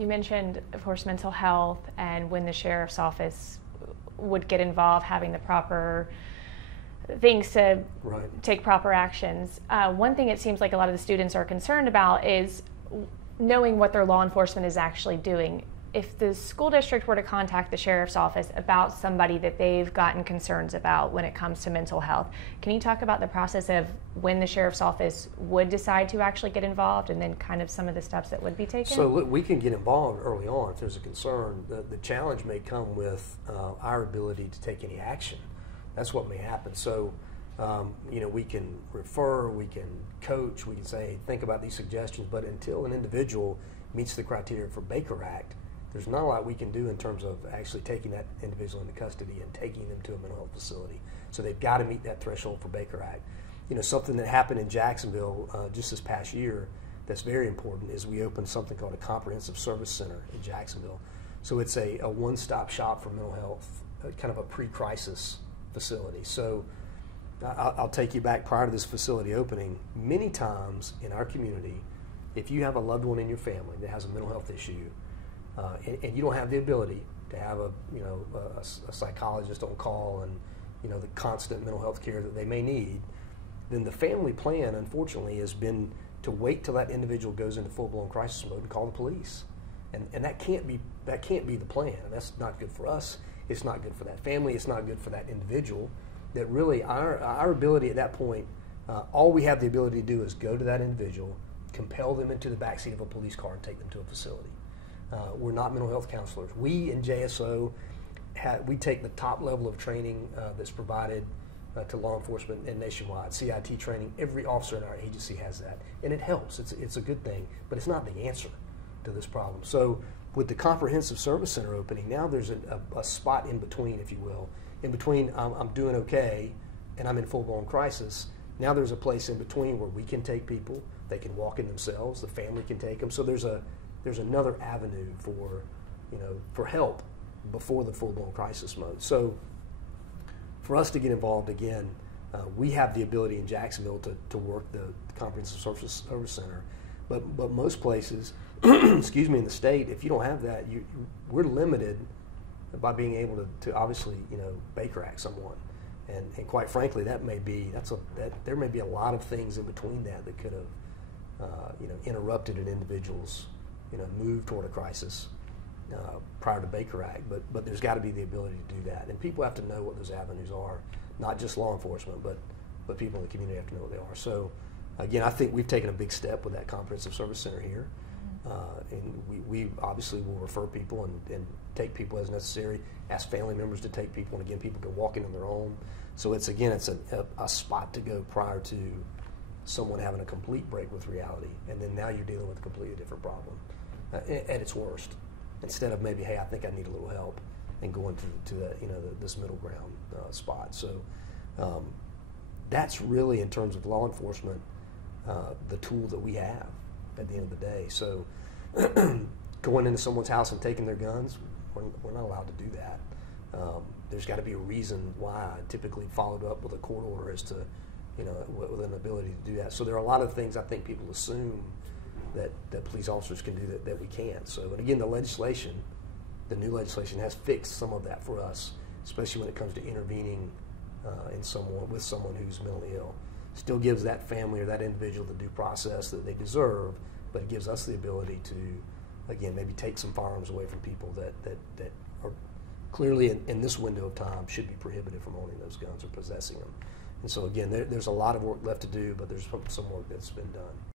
You mentioned, of course, mental health and when the sheriff's office would get involved, having the proper things to take proper actions. One thing it seems like a lot of the students are concerned about is knowing what their law enforcement is actually doing. If the school district were to contact the sheriff's office about somebody that they've gotten concerns about when it comes to mental health, can you talk about the process of when the sheriff's office would decide to actually get involved and then kind of some of the steps that would be taken? So look, we can get involved early on if there's a concern. The challenge may come with our ability to take any action. That's what may happen. So, we can refer, we can coach, we can say, think about these suggestions, but until an individual meets the criteria for Baker Act, there's not a lot we can do in terms of actually taking that individual into custody and taking them to a mental health facility. So they've got to meet that threshold for Baker Act. Something that happened in Jacksonville just this past year that's very important is we opened something called a Comprehensive Service Center in Jacksonville. So it's a one-stop shop for mental health, kind of a pre-crisis facility. So I'll take you back prior to this facility opening. Many times in our community, if you have a loved one in your family that has a mental health issue, and you don't have the ability to have a psychologist on call and the constant mental health care that they may need, then the family plan, unfortunately, has been to wait till that individual goes into full-blown crisis mode and call the police, and that can't be the plan. And that's not good for us. It's not good for that family. It's not good for that individual. That really our ability at that point, all we have the ability to do is go to that individual, compel them into the backseat of a police car, and take them to a facility. We're not mental health counselors. We in JSO, we take the top level of training that's provided to law enforcement and nationwide. CIT training, every officer in our agency has that. And it helps. It's a good thing, but it's not the answer to this problem. So with the Comprehensive Service Center opening, now there's a spot in between, if you will. In between I'm doing okay and I'm in full-blown crisis. Now there's a place in between where we can take people. They can walk in themselves. The family can take them. So there's another avenue for help before the full-blown crisis mode. So for us to get involved again, we have the ability in Jacksonville to work the Comprehensive Service Center, but most places, excuse me, in the state, if you don't have that, we're limited by being able to obviously Baker Act someone, and quite frankly, there may be a lot of things in between that could have interrupted an individual's move toward a crisis prior to Baker Act, but there's got to be the ability to do that, and people have to know what those avenues are, not just law enforcement, but people in the community have to know what they are. So again, I think we've taken a big step with that Comprehensive Service Center here, and we obviously will refer people and take people as necessary, ask family members to take people, and again, people can walk in on their own. So it's a spot to go prior to someone having a complete break with reality, and then now you're dealing with a completely different problem at its worst. Instead of maybe, hey, I think I need a little help, and going to this middle ground spot. So that's really, in terms of law enforcement, the tool that we have at the end of the day. So going into someone's house and taking their guns, we're not allowed to do that. There's got to be a reason why. Typically followed up with a court order as to with an ability to do that. So there are a lot of things I think people assume that police officers can do that we can't. So, and again, the new legislation has fixed some of that for us, especially when it comes to intervening with someone who's mentally ill. Still gives that family or that individual the due process that they deserve, but it gives us the ability to, again, maybe take some firearms away from people that are clearly in this window of time should be prohibited from owning those guns or possessing them. And so again, there's a lot of work left to do, but there's some work that's been done.